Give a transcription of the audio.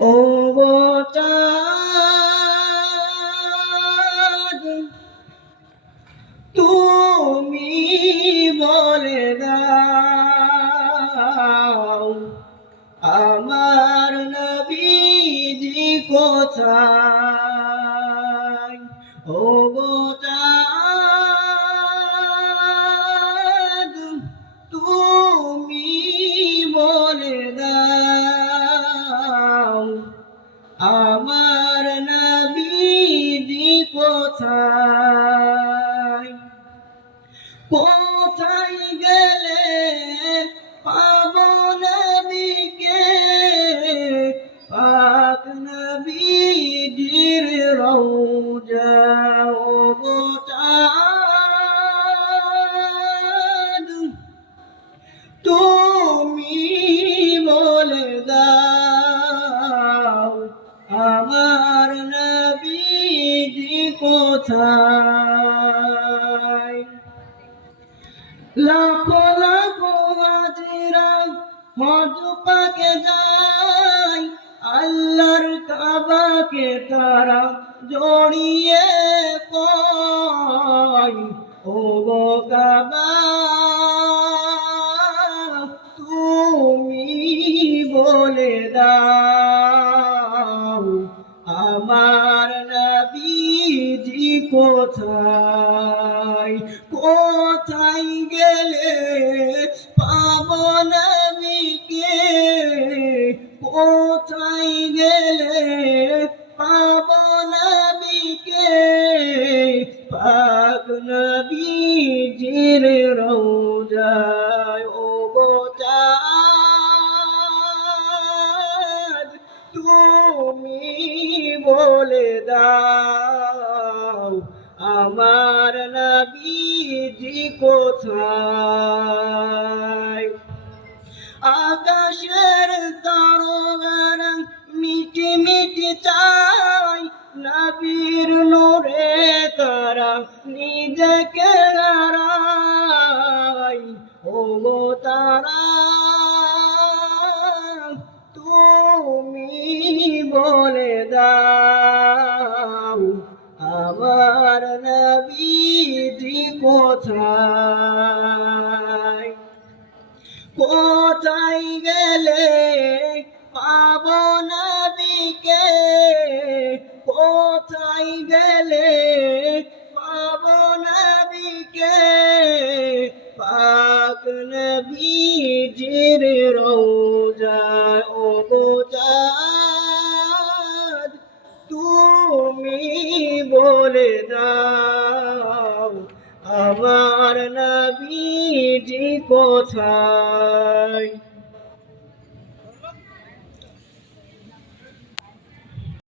ও গো চাঁদ, তুমি বলে দাও আমার নবীজি কোথায়। ও গো চাঁদ, তুমি বলে দাও আমার নবীজি কোথায়। কোথায় গেলে পাব নবীকে, পাক নবীজির রওজা। ও গো চাঁদ, তুমি বলে দাও আমার নবীজি কোথায়। লাখো লাখো হাজিরা হজ পাকে যায়, আল্লাহর কাবাকে তারা জড়িয়ে কয়। ও গো কাবা, তুমি বলে দাও আমার নবীজি কোথায়। কোথায় গেলে পাব নবীকে, কোথায় গেলে পাব নবীকে, পাক নবীজির রওজায়। ও গো চাঁদ, তুমি বলে দাও আমার নবীজি কোথায়। আকাশের তারারা মিটি মিটি চায়, নবীর নূরে তারা নিজেকে হারায়। ও গো তারা, তুমি বলে দাও আমার নবীজি কোথায়। কোথায় গেলে পাব নবীকে, কোথায় গেলে পাব নবীকে, পাক নবীজির রওজায়। ও গো চাঁদ, তুমি বলে দাও আমার নবীজি কোথায়।